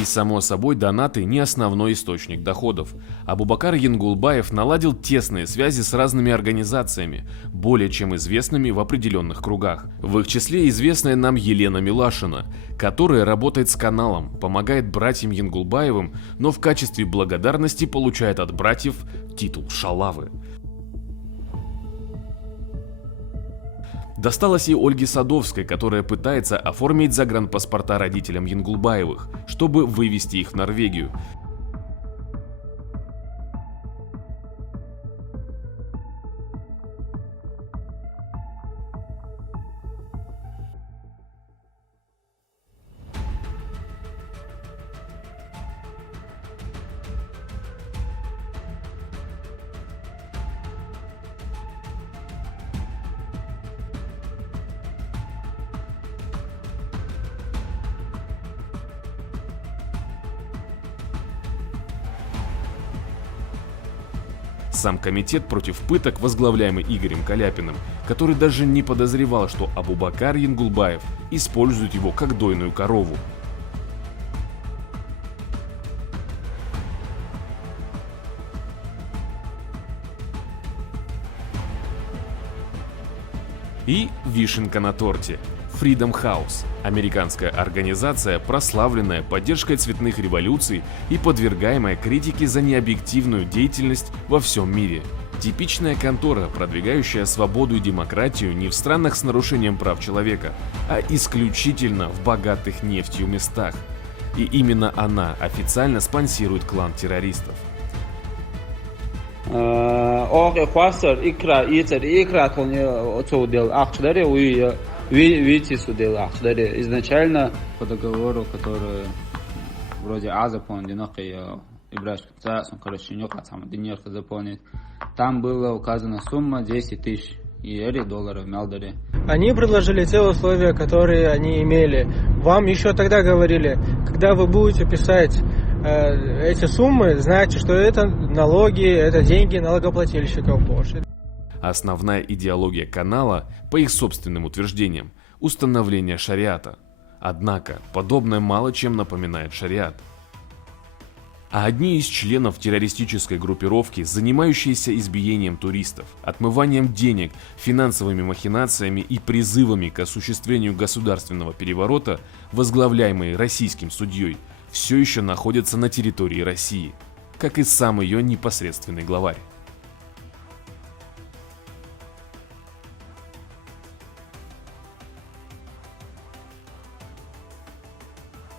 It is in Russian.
И, само собой, донаты не основной источник доходов. Абубакар Янгулбаев наладил тесные связи с разными организациями, более чем известными в определенных кругах. В их числе известная нам Елена Милашина, которая работает с каналом, помогает братьям Янгулбаевым, но в качестве благодарности получает от братьев титул шалавы. Досталось и Ольге Садовской, которая пытается оформить загранпаспорта родителям Янгулбаевых, чтобы вывести их в Норвегию. Сам комитет против пыток, возглавляемый Игорем Каляпиным, который даже не подозревал, что Абубакар Янгулбаев использует его как дойную корову. И вишенка на торте. Freedom House – американская организация, прославленная поддержкой цветных революций и подвергаемая критике за необъективную деятельность во всем мире. Типичная контора, продвигающая свободу и демократию не в странах с нарушением прав человека, а исключительно в богатых нефтью местах. И именно она официально спонсирует клан террористов. Изначально по договору, который вроде заполнен, заполнить, там была указана сумма 10 тысяч долларов Мелдоре. Они предложили те условия, которые они имели. Вам еще тогда говорили, когда вы будете писать эти суммы, знайте, что это налоги, это деньги налогоплательщиков. Основная идеология канала, по их собственным утверждениям, установление шариата. Однако, подобное мало чем напоминает шариат. А одни из членов террористической группировки, занимающиеся избиением туристов, отмыванием денег, финансовыми махинациями и призывами к осуществлению государственного переворота, возглавляемые российским судьей, все еще находятся на территории России, как и сам ее непосредственный главарь.